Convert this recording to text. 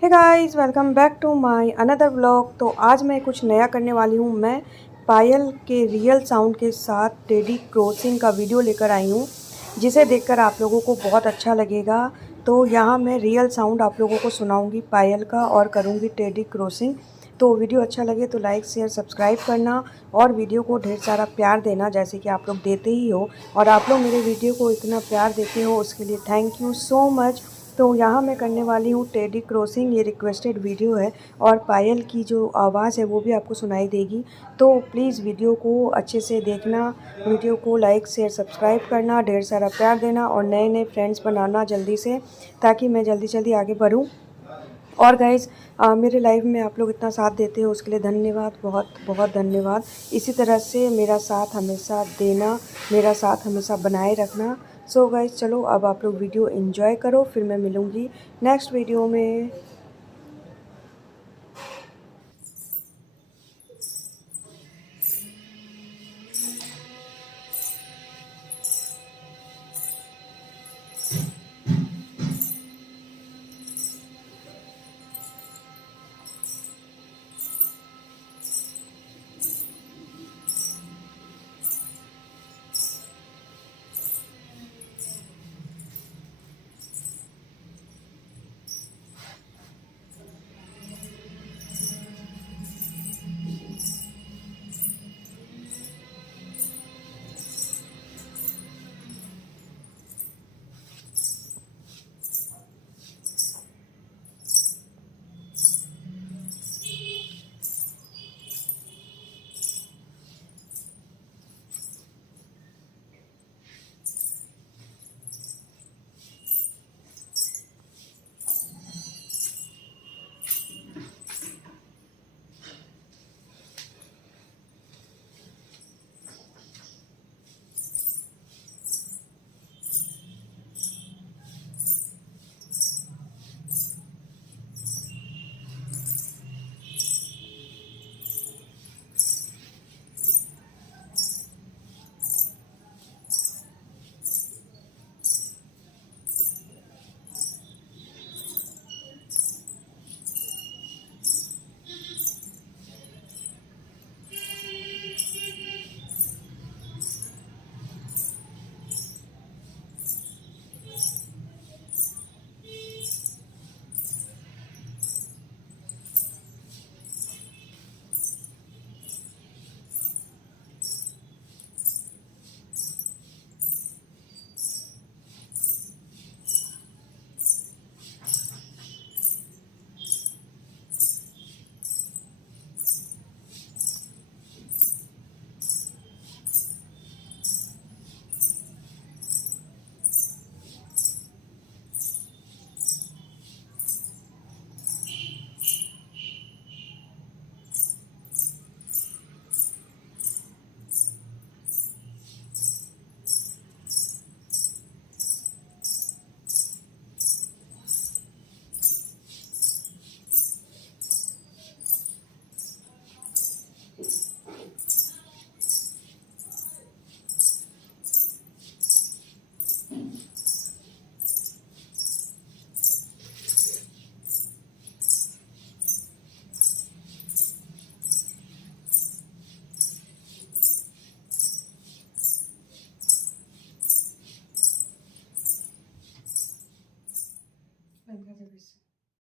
Hey guys, welcome back to my another vlog. तो आज मैं कुछ नया करने वाली हूँ। मैं पायल के रियल साउंड के साथ टेडी क्रॉसिंग का वीडियो लेकर आई हूँ, जिसे देखकर आप लोगों को बहुत अच्छा लगेगा। तो यहाँ मैं रियल साउंड आप लोगों को सुनाऊंगी पायल का और करूँगी टेडी क्रॉसिंग। तो वीडियो अच्छा लगे तो लाइक शेयर सब्सक्राइब करना और वीडियो को ढेर सारा प्यार देना, जैसे कि आप लोग देते ही हो। और आप लोग मेरे वीडियो को इतना प्यार देते हो, उसके लिए थैंक यू सो मच। तो यहाँ मैं करने वाली हूँ टेडी क्रॉसिंग। ये रिक्वेस्टेड वीडियो है और पायल की जो आवाज़ है वो भी आपको सुनाई देगी। तो प्लीज़ वीडियो को अच्छे से देखना, वीडियो को लाइक शेयर सब्सक्राइब करना, ढेर सारा प्यार देना और नए नए फ्रेंड्स बनाना जल्दी से, ताकि मैं जल्दी जल्दी आगे बढ़ूँ। और गाइज़, मेरे लाइफ में आप लोग इतना साथ देते हो उसके लिए धन्यवाद, बहुत बहुत धन्यवाद। इसी तरह से मेरा साथ हमेशा देना, मेरा साथ हमेशा बनाए रखना। सो गाइज़, चलो अब आप लोग वीडियो एंजॉय करो, फिर मैं मिलूँगी नेक्स्ट वीडियो में।